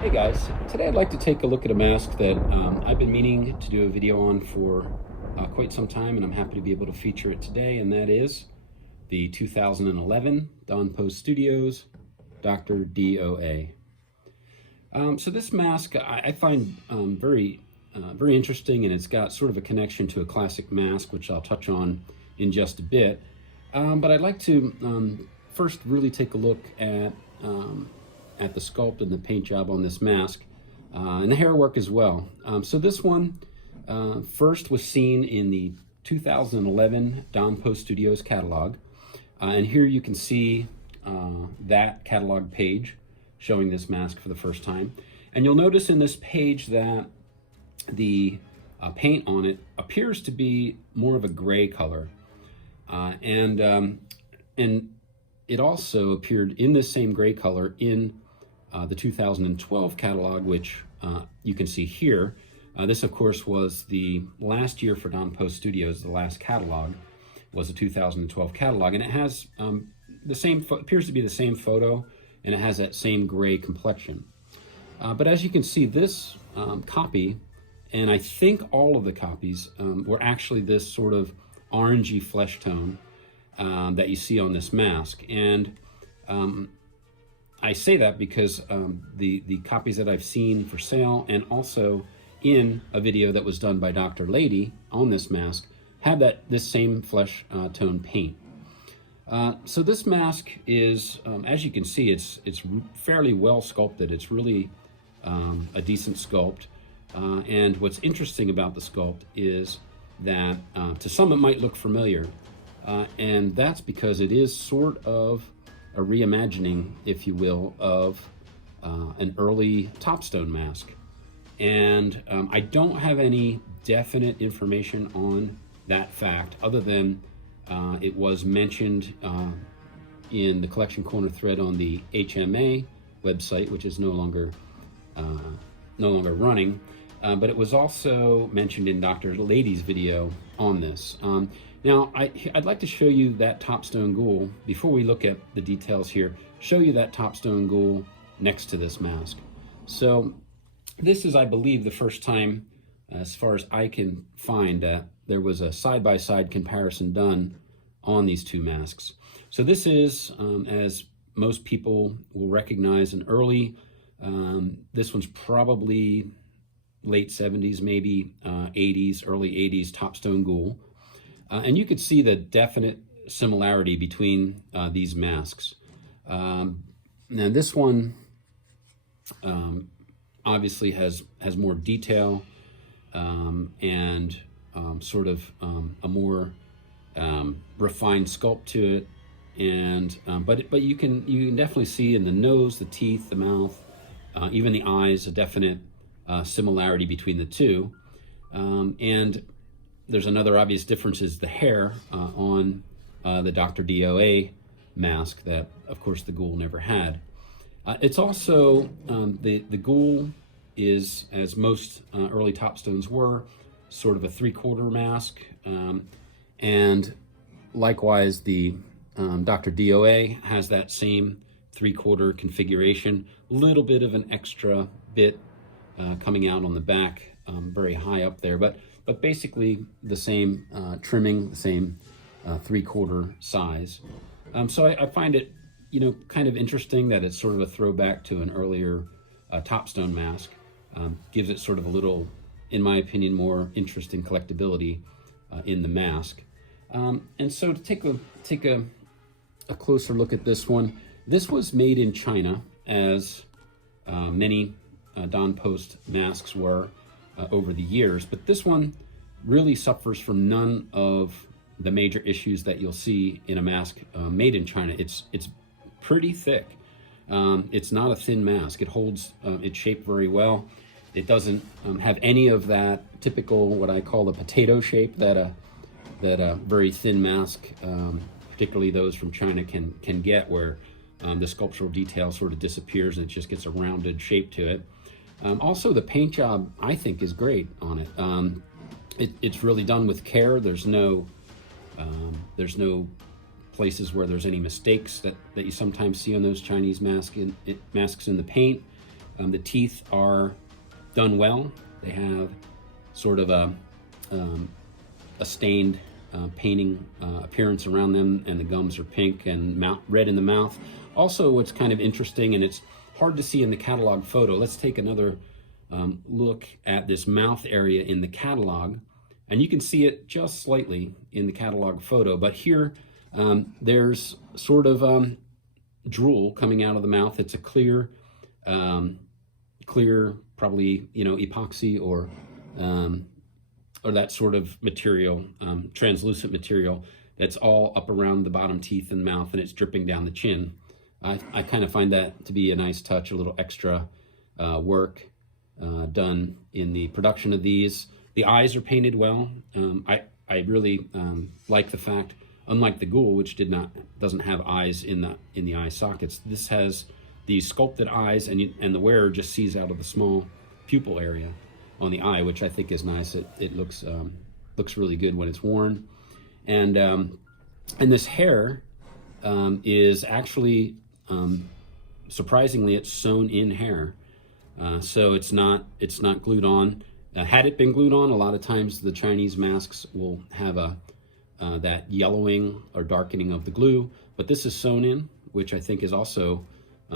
Hey guys, today I'd like to take a look at a mask that I've been meaning to do a video on for quite some time, and I'm happy to be able to feature it today, and that is the 2011 Don Post Studios Dr. DOA. So this mask I find very interesting, and it's got sort of a connection to a classic mask, which I'll touch on in just a bit. But I'd like to first really take a look at the sculpt and the paint job on this mask, and the hair work as well. So this one first was seen in the 2011 Don Post Studios catalog, and here you can see that catalog page showing this mask for the first time. And you'll notice in this page that the paint on it appears to be more of a gray color, and it also appeared in this same gray color in the 2012 catalog, which you can see here. This, of course, was the last year for Don Post Studios. The last catalog was the 2012 catalog, and it has the same, appears to be the same photo, and it has that same gray complexion. But as you can see, this copy, and I think all of the copies, were actually this sort of orangey flesh tone that you see on this mask. And I say that because the copies that I've seen for sale, and also in a video that was done by Dr. Lady on this mask, have this same flesh tone paint. So this mask is, as you can see, it's fairly well sculpted. It's really a decent sculpt. And what's interesting about the sculpt is that to some it might look familiar, and that's because it is sort of a reimagining, if you will, of an early Topstone mask. And I don't have any definite information on that fact, other than it was mentioned in the Collection Corner thread on the HMA website, which is no longer running, but it was also mentioned in Dr. Lady's video on this. Now, I'd like to show you that Topstone ghoul, before we look at the details here, show you that Topstone ghoul next to this mask. So this is, I believe, the first time, as far as I can find, that there was a side-by-side comparison done on these two masks. So this is, as most people will recognize, an early, this one's probably late 70s, maybe 80s, early 80s Topstone ghoul. And you could see the definite similarity between these masks. Now this one obviously has more detail and sort of a more refined sculpt to it, and but you can definitely see in the nose, the teeth, the mouth, even the eyes, a definite similarity between the two. And there's another obvious difference, is the hair on the Dr. DOA mask that, of course, the ghoul never had. It's also, the ghoul is, as most early Topstones were, sort of a three-quarter mask. And likewise, the Dr. DOA has that same three-quarter configuration, a little bit of an extra bit coming out on the back, very high up there, but basically the same trimming, the same three-quarter size. So I find it, kind of interesting that it's sort of a throwback to an earlier Topstone mask. Gives it sort of a little, in my opinion, more interesting collectability in the mask. And so to take a closer look at this one, this was made in China, as many Don Post masks were over the years, but this one really suffers from none of the major issues that you'll see in a mask made in China. It's pretty thick. It's not a thin mask. It holds its shape very well. It doesn't have any of that typical, what I call the potato shape that a very thin mask, particularly those from China, can get, where the sculptural detail sort of disappears and it just gets a rounded shape to it. Also, the paint job, I think, is great on it. It's really done with care. There's no places where there's any mistakes that you sometimes see on those Chinese masks in the paint. The teeth are done well. They have sort of a stained painting appearance around them, and the gums are pink and red in the mouth. Also, what's kind of interesting, and it's hard to see in the catalog photo, let's take another look at this mouth area in the catalog, and you can see it just slightly in the catalog photo, but here there's sort of drool coming out of the mouth. It's a clear, probably, you know, epoxy or that sort of material, translucent material that's all up around the bottom teeth and mouth, and it's dripping down the chin. I kind of find that to be a nice touch, a little extra work done in the production of these. The eyes are painted well. I really like the fact, unlike the Ghoul, which doesn't have eyes in the eye sockets, this has these sculpted eyes, and the wearer just sees out of the small pupil area on the eye, which I think is nice. It looks really good when it's worn, and this hair is actually surprisingly, it's sewn in hair, so it's not glued on. Had it been glued on, a lot of times the Chinese masks will have that yellowing or darkening of the glue, but this is sewn in, which I think is also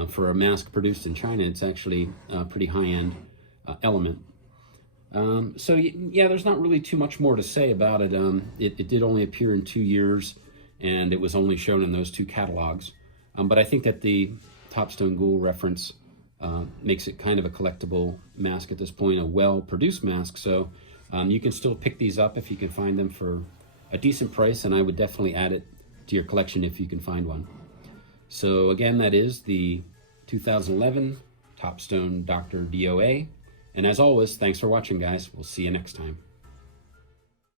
for a mask produced in China, it's actually a pretty high-end element. So yeah, there's not really too much more to say about it. It did only appear in 2 years, and it was only shown in those 2 catalogs. But I think that the Topstone Ghoul reference makes it kind of a collectible mask at this point, a well-produced mask. So you can still pick these up if you can find them for a decent price, and I would definitely add it to your collection if you can find one. So again, that is the 2011 Topstone Dr. DOA. And as always, thanks for watching, guys. We'll see you next time.